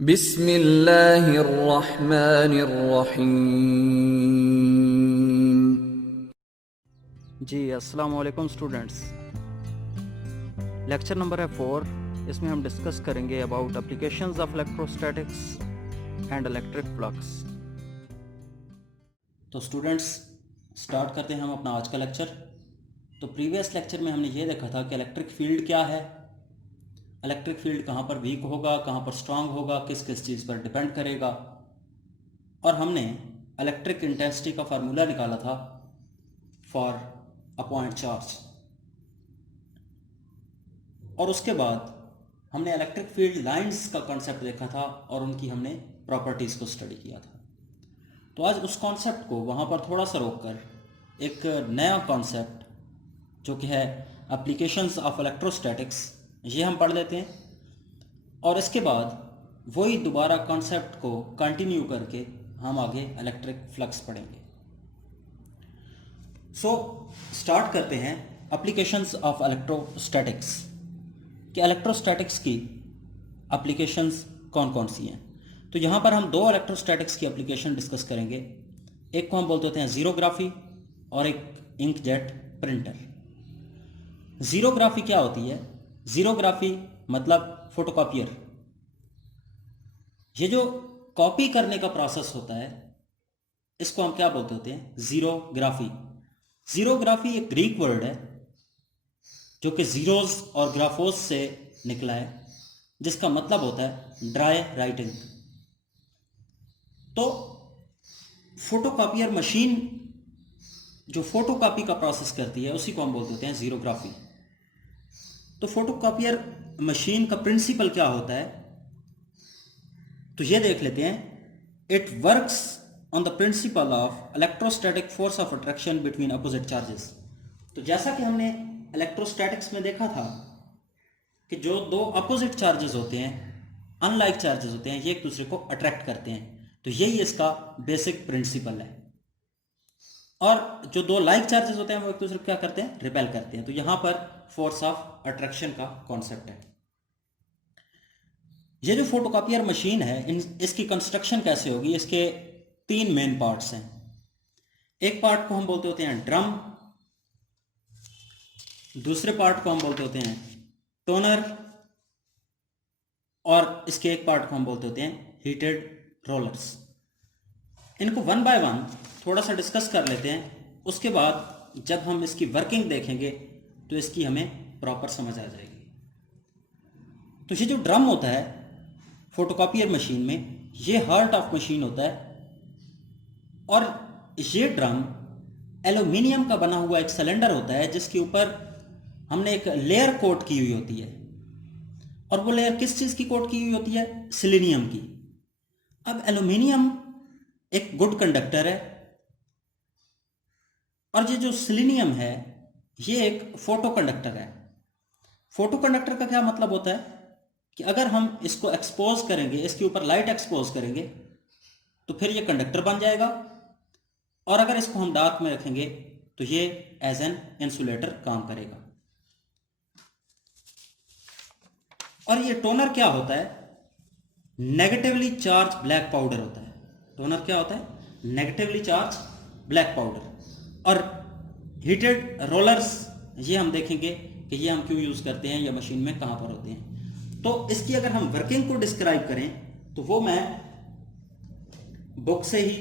बिस्मिल्लाहिर्रहमानिर्रहीम। जी अस्सलाम वालेकुम स्टूडेंट्स। लेक्चर नंबर है 4। इसमें हम डिस्कस करेंगे about applications of electrostatics and electric flux. तो स्टूडेंट्स स्टार्ट करते हैं हम अपना आज का लेक्चर। तो प्रीवियस लेक्चर में हमने ये देखा था कि इलेक्ट्रिक फील्ड क्या है, इलेक्ट्रिक फील्ड कहाँ पर वीक होगा, कहाँ पर स्ट्रांग होगा, किस किस चीज़ पर डिपेंड करेगा, और हमने इलेक्ट्रिक इंटेंसिटी का फार्मूला निकाला था फॉर अ पॉइंट चार्ज। और उसके बाद हमने इलेक्ट्रिक फील्ड लाइंस का कॉन्सेप्ट देखा था और उनकी हमने प्रॉपर्टीज़ को स्टडी किया था। तो आज उस कॉन्सेप्ट को वहाँ पर थोड़ा सा रोककर एक नया कॉन्सेप्ट जो कि है एप्लीकेशंस ऑफ इलेक्ट्रोस्टैटिक्स, ये हम पढ़ लेते हैं। और इसके बाद वही दोबारा कॉन्सेप्ट को कंटिन्यू करके हम आगे इलेक्ट्रिक फ्लक्स पढ़ेंगे। सो स्टार्ट करते हैं एप्लीकेशंस ऑफ इलेक्ट्रोस्टैटिक्स कि इलेक्ट्रोस्टैटिक्स की एप्लीकेशंस कौन कौन सी हैं। तो यहाँ पर हम दो इलेक्ट्रोस्टैटिक्स की एप्लीकेशन डिस्कस करेंगे। एक को हम बोलते होते हैं ज़ीरोग्राफी और एक इंकजेट प्रिंटर। ज़ीरोग्राफी क्या होती है? ज़ीरोग्राफी मतलब फोटोकॉपियर। ये जो कॉपी करने का प्रोसेस होता है इसको हम क्या बोलते होते हैं? ज़ीरोग्राफी। ज़ीरोग्राफी एक ग्रीक वर्ड है जो कि जीरोस और ग्राफोस से निकला है, जिसका मतलब होता है ड्राई राइटिंग। तो फोटोकॉपियर मशीन जो फोटोकॉपी का प्रोसेस करती है उसी को हम बोलते होते हैं ज़ीरोग्राफी। तो फोटोकॉपियर मशीन का प्रिंसिपल क्या होता है, तो ये देख लेते हैं। It works on the principle of electrostatic force of attraction between opposite charges. तो जैसा कि हमने इलेक्ट्रोस्टैटिक्स में देखा था कि जो दो अपोजिट चार्जेस होते हैं, अनलाइक चार्जेस होते हैं, ये एक दूसरे को अट्रैक्ट करते हैं। तो यही इसका बेसिक प्रिंसिपल है। और जो दो लाइक चार्जेस होते हैं वो एक दूसरे को क्या करते हैं? रिपेल करते हैं। तो यहां पर फोर्स ऑफ अट्रैक्शन का कॉन्सेप्ट है। ये जो फोटोकॉपियर मशीन है इसकी कंस्ट्रक्शन कैसे होगी? इसके तीन मेन पार्ट्स हैं। एक पार्ट को हम बोलते होते हैं ड्रम, दूसरे पार्ट को हम बोलते होते हैं टोनर, और इसके एक पार्ट को हम बोलते होते हैं हीटेड रोलर्स। इनको वन बाय वन थोड़ा सा डिस्कस कर लेते हैं। उसके बाद जब हम इसकी वर्किंग देखेंगे तो इसकी हमें प्रॉपर समझ आ जाएगी। तो ये जो ड्रम होता है फोटोकॉपियर मशीन में, ये हार्ट ऑफ मशीन होता है। और ये ड्रम एल्यूमिनियम का बना हुआ एक सिलेंडर होता है जिसके ऊपर हमने एक लेयर कोट की हुई होती है। और वो लेयर किस चीज़ की कोट की हुई होती है? सिलीनियम की। अब एल्यूमिनियम एक गुड कंडक्टर है और ये जो सिलीनियम है ये एक फोटो कंडक्टर है। फोटो कंडक्टर का क्या मतलब होता है कि अगर हम इसको एक्सपोज करेंगे, इसके ऊपर लाइट एक्सपोज करेंगे तो फिर ये कंडक्टर बन जाएगा, और अगर इसको हम डार्क में रखेंगे तो ये एज एन इंसुलेटर काम करेगा। और ये टोनर क्या होता है? नेगेटिवली चार्ज ब्लैक पाउडर होता है। टोनर क्या होता है? Negatively charge black powder. और हीटेड रोलर्स, ये हम देखेंगे कि ये हम क्यों यूज करते हैं या मशीन में कहां पर होते हैं। तो इसकी अगर हम वर्किंग को डिस्क्राइब करें तो वो मैं बुक से ही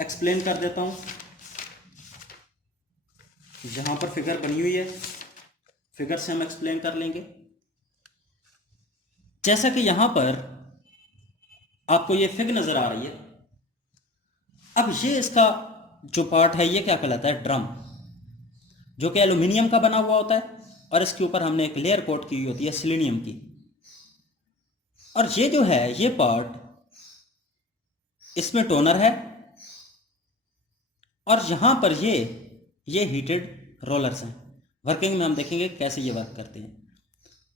एक्सप्लेन कर देता हूं। जहां पर फिगर बनी हुई है फिगर से हम एक्सप्लेन कर लेंगे। जैसा कि यहां पर आपको ये फिग नजर आ रही है। अब ये इसका जो पार्ट है ये क्या कहलाता है? ड्रम, जो कि एल्यूमिनियम का बना हुआ होता है और इसके ऊपर हमने एक लेयर कोट की हुई होती है सिलीनियम की। और ये जो है ये पार्ट, इसमें टोनर है और यहां पर ये हीटेड रोलर्स हैं। वर्किंग में हम देखेंगे कैसे ये वर्क करते हैं।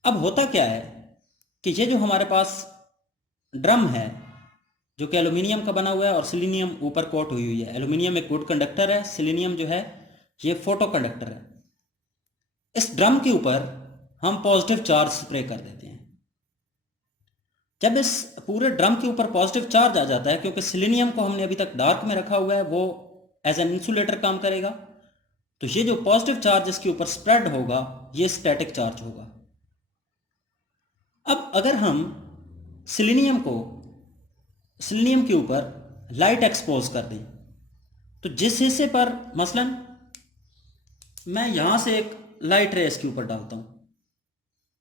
अब होता क्या है कि ये जो हमारे पास ड्रम है जो कि एल्यूमिनियम का बना हुआ है और सिलीनियम ऊपर कोट हुई हुई है। एल्यूमिनियम एक गुड कंडक्टर है, सिलीनियम जो है ये फोटो कंडक्टर है। इस ड्रम के ऊपर हम पॉजिटिव चार्ज स्प्रे कर देते हैं। जब इस पूरे ड्रम के ऊपर पॉजिटिव चार्ज आ जाता है, क्योंकि सिलीनियम को हमने अभी तक डार्क में रखा हुआ है, वो एज एन इंसुलेटर काम करेगा, तो ये जो पॉजिटिव चार्ज इसके ऊपर स्प्रेड होगा ये स्टैटिक चार्ज होगा। अब अगर हम सिलीनियम के ऊपर लाइट एक्सपोज कर दें, तो जिस हिस्से पर मसलन मैं यहां से एक लाइट रे इसके ऊपर डालता हूं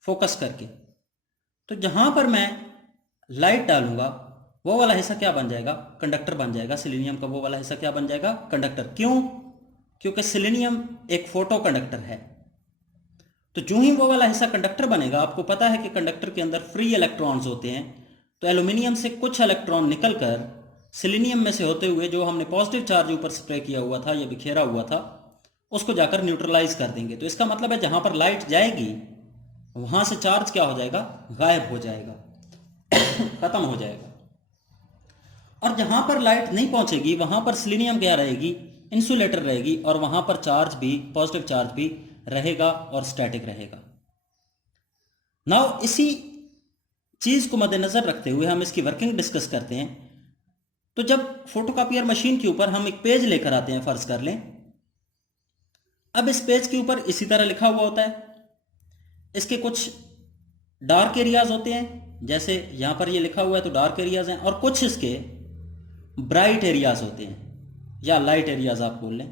फोकस करके, तो जहां पर मैं लाइट डालूंगा वो वाला हिस्सा क्या बन जाएगा? कंडक्टर बन जाएगा। सिलीनियम का वो वाला हिस्सा क्या बन जाएगा? कंडक्टर। क्यों? क्योंकि सिलीनियम एक फोटो कंडक्टर है। तो जो ही वो वाला हिस्सा कंडक्टर बनेगा, आपको पता है कि कंडक्टर के अंदर फ्री इलेक्ट्रॉन्स होते हैं, तो एल्यूमिनियम से कुछ इलेक्ट्रॉन निकलकर सिलीनियम में से होते हुए जो हमने पॉजिटिव चार्ज ऊपर स्प्रे किया हुआ था या बिखेरा हुआ था, उसको जाकर न्यूट्रलाइज कर देंगे। तो इसका मतलब है जहां पर लाइट जाएगी वहां से चार्ज क्या हो जाएगा? गायब हो जाएगा, खत्म हो जाएगा। और जहां पर लाइट नहीं पहुंचेगी वहां पर सिलीनियम क्या रहेगी? इंसुलेटर रहेगी, और वहां पर चार्ज भी, पॉजिटिव चार्ज भी रहेगा और स्टैटिक रहेगा। नाउ इसी चीज को मद्देनजर रखते हुए हम इसकी वर्किंग डिस्कस करते हैं। तो जब फोटोकॉपियर मशीन के ऊपर हम एक पेज लेकर आते हैं, फर्ज कर लें, अब इस पेज के ऊपर इसी तरह लिखा हुआ होता है। इसके कुछ डार्क एरियाज होते हैं, जैसे यहां पर ये लिखा हुआ है तो डार्क एरियाज हैं, और कुछ इसके ब्राइट एरियाज होते हैं या लाइट एरियाज आप बोल लें।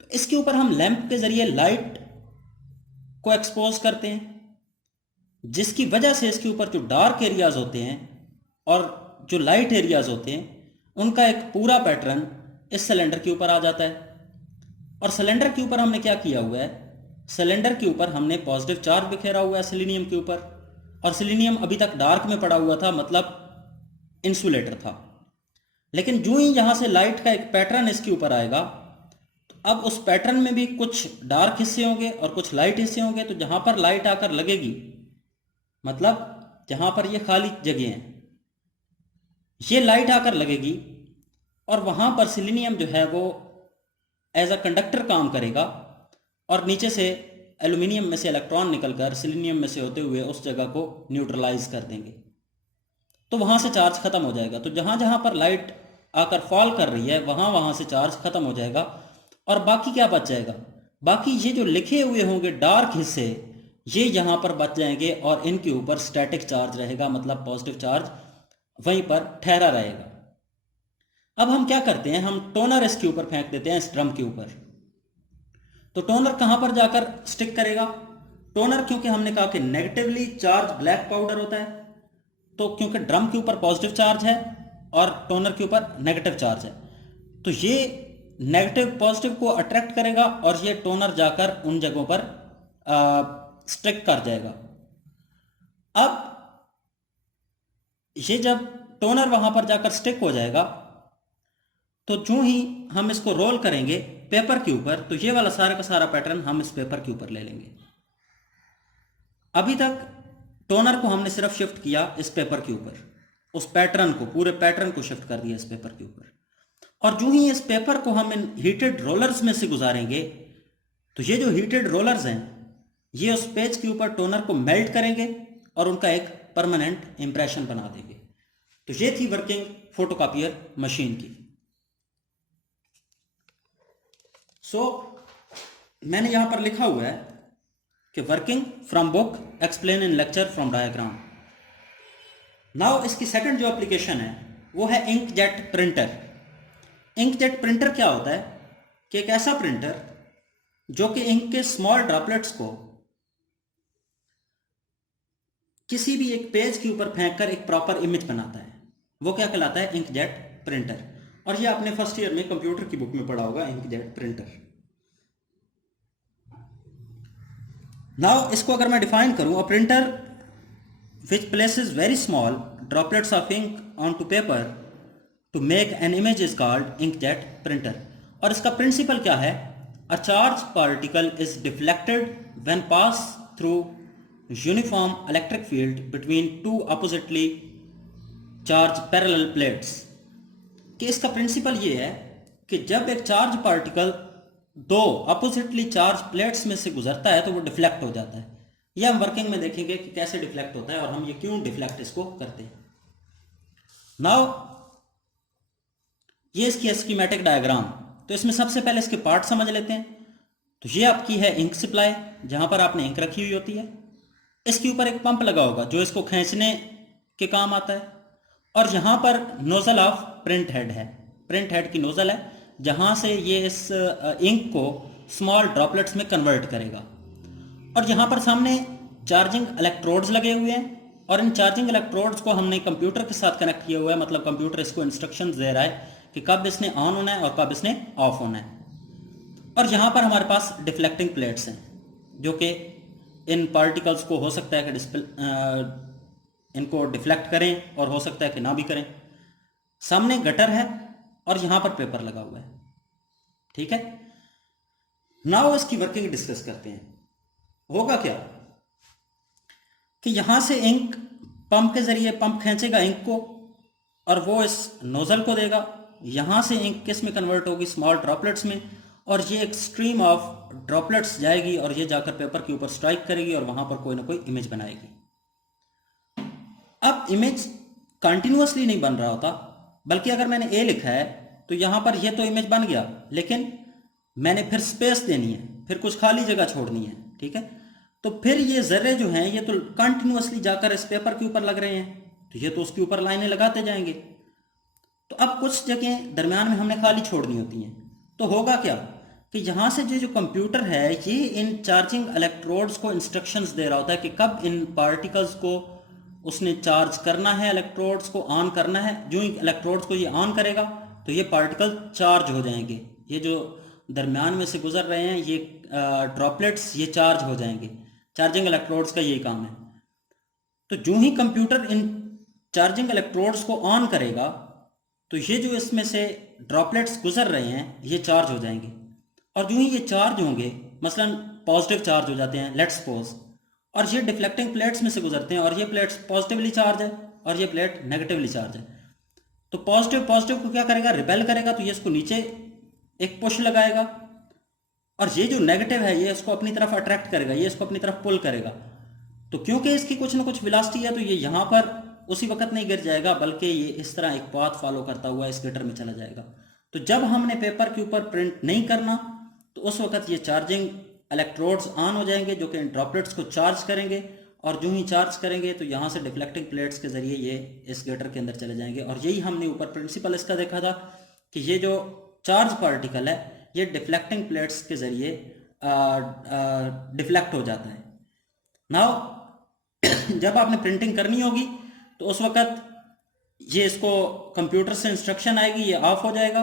तो इसके ऊपर हम लैंप के जरिए लाइट को एक्सपोज करते हैं, जिसकी वजह से इसके ऊपर जो डार्क एरियाज होते हैं और जो लाइट एरियाज होते हैं उनका एक पूरा पैटर्न इस सिलेंडर के ऊपर आ जाता है। और सिलेंडर के ऊपर हमने क्या किया हुआ है? सिलेंडर के ऊपर हमने पॉजिटिव चार्ज बिखेरा हुआ है सिलीनियम के ऊपर, और सिलीनियम अभी तक डार्क में पड़ा हुआ था, मतलब इंसुलेटर था। लेकिन जो ही यहां से लाइट का एक पैटर्न इसके ऊपर आएगा, तो अब उस पैटर्न में भी कुछ डार्क हिस्से होंगे और कुछ लाइट हिस्से होंगे। तो जहां पर लाइट आकर लगेगी, मतलब जहां पर ये खाली जगह है, ये लाइट आकर लगेगी और वहां पर सिलीनियम जो है वो एज अ कंडक्टर काम करेगा, और नीचे से एल्यूमिनियम में से इलेक्ट्रॉन निकलकर सिलीनियम में से होते हुए उस जगह को न्यूट्रलाइज कर देंगे। तो वहां से चार्ज खत्म हो जाएगा। तो जहां जहां पर लाइट आकर फॉल कर रही है वहां वहां से चार्ज खत्म हो जाएगा, और बाकी क्या बच जाएगा? बाकी ये जो लिखे हुए होंगे डार्क हिस्से, ये यहां पर बच जाएंगे और इनके ऊपर स्टैटिक चार्ज रहेगा, मतलब पॉजिटिव चार्ज वहीं पर ठहरा रहेगा। अब हम क्या करते हैं? हम टोनर इसके ऊपर फेंक देते हैं, इस ड्रम के ऊपर। तो टोनर कहां पर जाकर स्टिक करेगा? टोनर, क्योंकि हमने कहा कि नेगेटिवली चार्ज ब्लैक पाउडर होता है, तो क्योंकि ड्रम के ऊपर पॉजिटिव चार्ज है और टोनर के ऊपर नेगेटिव चार्ज है, तो ये नेगेटिव पॉजिटिव को अट्रैक्ट करेगा और ये टोनर जाकर उन जगहों पर स्टिक कर जाएगा। अब ये जब टोनर वहां पर जाकर स्टिक हो जाएगा, तो जो ही हम इसको रोल करेंगे पेपर के ऊपर, तो ये वाला सारा का सारा पैटर्न हम इस पेपर के ऊपर ले लेंगे। अभी तक टोनर को हमने सिर्फ शिफ्ट किया इस पेपर के ऊपर, उस पैटर्न को, पूरे पैटर्न को शिफ्ट कर दिया इस पेपर के ऊपर। और जो ही इस पेपर को हम इन हीटेड रोलर्स में से गुजारेंगे, तो ये जो हीटेड रोलर्स हैं ये उस पेज के ऊपर टोनर को मेल्ट करेंगे और उनका एक परमानेंट इंप्रेशन बना देंगे। तो ये थी वर्किंग फोटोकॉपियर मशीन की। मैंने यहां पर लिखा हुआ है कि working from book, explain in lecture from diagram. Now इसकी सेकंड जो एप्लीकेशन है वो है इंकजेट प्रिंटर। इंकजेट प्रिंटर क्या होता है कि एक ऐसा प्रिंटर जो कि इंक के स्मॉल ड्रॉपलेट्स को किसी भी एक पेज के ऊपर फेंककर एक प्रॉपर इमेज बनाता है, वो क्या कहलाता है? Inkjet printer. और ये आपने फर्स्ट ईयर में कंप्यूटर की बुक में पढ़ा होगा, इंकजेट प्रिंटर। नाउ इसको अगर मैं डिफाइन करूं, a printer which places very small droplets of ink on to paper to make an image is called inkjet printer. और इसका प्रिंसिपल क्या है? A charge particle is deflected when pass through uniform electric field between two oppositely charge parallel plates. कि इसका principle ये है कि जब एक चार्ज पार्टिकल दो अपोजिटली चार्ज प्लेट्स में से गुजरता है तो वो डिफ्लेक्ट हो जाता है। ये हम वर्किंग में देखेंगे कि कैसे डिफ्लेक्ट होता है और हम ये क्यों डिफ्लेक्ट इसको करते हैं। नाउ ये इसकी स्कीमेटिक डायग्राम। तो इसमें सबसे पहले इसके पार्ट समझ लेते हैं। तो ये आपकी है इंक सप्लाई, जहां पर आपने इंक रखी हुई होती है। इसके ऊपर एक पंप लगा होगा जो इसको खींचने के काम आता है। और यहां पर नोजल ऑफ प्रिंट हेड है, प्रिंट हेड की नोजल है, जहां से ये इस इंक को स्मॉल ड्रॉपलेट्स में कन्वर्ट करेगा। और यहाँ पर सामने चार्जिंग इलेक्ट्रोड्स लगे हुए हैं और इन चार्जिंग इलेक्ट्रोड्स को हमने कंप्यूटर के साथ कनेक्ट किया हुआ है। मतलब कंप्यूटर इसको इंस्ट्रक्शंस दे रहा है कि कब इसने ऑन होना है और कब इसने ऑफ होना है। और यहाँ पर हमारे पास डिफ्लेक्टिंग प्लेट्स हैं जो कि इन पार्टिकल्स को हो सकता है कि इनको डिफ्लेक्ट करें और हो सकता है कि ना भी करें। सामने गटर है और यहाँ पर पेपर लगा हुआ है। ठीक है, नाउ इसकी वर्किंग डिस्कस करते हैं। होगा क्या कि यहां से इंक पंप के जरिए, पंप खींचेगा इंक को और वो इस नोजल को देगा। यहां से इंक किस में कन्वर्ट होगी, स्मॉल ड्रॉपलेट्स में, और ये एक स्ट्रीम ऑफ ड्रॉपलेट्स जाएगी और ये जाकर पेपर के ऊपर स्ट्राइक करेगी और वहां पर कोई ना कोई इमेज बनाएगी। अब इमेज कंटिन्यूअसली नहीं बन रहा होता, बल्कि अगर मैंने ए लिखा है तो यहां पर ये तो इमेज बन गया, लेकिन मैंने फिर स्पेस देनी है, फिर कुछ खाली जगह छोड़नी है। ठीक है, तो फिर ये जर्रे जो हैं ये तो कंटिन्यूअसली जाकर इस पेपर के ऊपर लग रहे हैं, तो ये तो उसके ऊपर लाइनें लगाते जाएंगे। तो अब कुछ जगह दरमियान में हमने खाली छोड़नी होती हैं। तो होगा क्या कि यहाँ से जो कंप्यूटर है ये इन चार्जिंग इलेक्ट्रोड्स को इंस्ट्रक्शंस दे रहा होता है कि कब इन पार्टिकल्स को उसने चार्ज करना है, इलेक्ट्रोड्स को ऑन करना है। जो इलेक्ट्रोड्स को ये ऑन करेगा तो ये पार्टिकल चार्ज हो जाएंगे। ये जो दरमियान में से गुजर रहे हैं ये ड्रॉपलेट्स, ये चार्ज हो जाएंगे। चार्जिंग इलेक्ट्रोड्स का यही काम है। तो जो ही कंप्यूटर इन चार्जिंग इलेक्ट्रोड्स को ऑन करेगा तो ये जो इसमें से ड्रॉपलेट्स गुजर रहे हैं ये चार्ज हो जाएंगे। और जो ही ये चार्ज होंगे, मसलन पॉजिटिव चार्ज हो जाते हैं, लेट्स सपोज, और ये डिफ्लेक्टिंग प्लेट्स में से गुजरते हैं और ये प्लेट्स पॉजिटिवली चार्ज है और ये प्लेट नेगेटिवली चार्ज है। तो पॉजिटिव को क्या करेगा, रिपेल करेगा, तो ये इसको नीचे एक पुश लगाएगा और ये जो नेगेटिव है ये इसको अपनी तरफ अट्रैक्ट करेगा, ये इसको अपनी तरफ पुल करेगा। तो क्योंकि इसकी कुछ ना कुछ वेलोसिटी है तो ये यहाँ पर उसी वक्त नहीं गिर जाएगा, बल्कि ये इस तरह एक पाथ फॉलो करता हुआ इस गटर में चला जाएगा। तो जब हमने पेपर के ऊपर प्रिंट नहीं करना तो उस वक्त ये चार्जिंग इलेक्ट्रोड्स ऑन हो जाएंगे जो कि इन ड्रॉपलेट्स को चार्ज करेंगे। और जो ही चार्ज करेंगे तो यहाँ से डिफ्लेक्टिंग प्लेट्स के जरिए ये इस गटर के अंदर चले जाएंगे। और यही हमने ऊपर प्रिंसिपल इसका देखा था कि ये जो चार्ज पार्टिकल है ये डिफ्लेक्टिंग प्लेट्स के जरिए डिफ्लेक्ट हो जाता है। नाउ जब आपने प्रिंटिंग करनी होगी तो उस वक्त ये इसको कंप्यूटर से इंस्ट्रक्शन आएगी, ये ऑफ हो जाएगा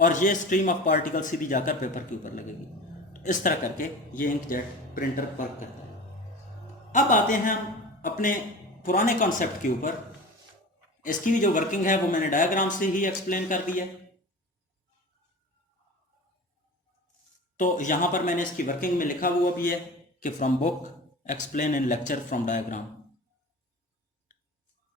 और ये स्ट्रीम ऑफ पार्टिकल सीधी जाकर पेपर के ऊपर लगेगी। तो इस तरह करके ये इंकजेट प्रिंटर वर्क करता है। अब आते हैं हम अपने पुराने कॉन्सेप्ट के ऊपर। इसकी भी जो वर्किंग है वो मैंने डायग्राम से ही एक्सप्लेन कर दी है। तो यहां पर मैंने इसकी वर्किंग में लिखा हुआ भी है कि from book explain in lecture from diagram.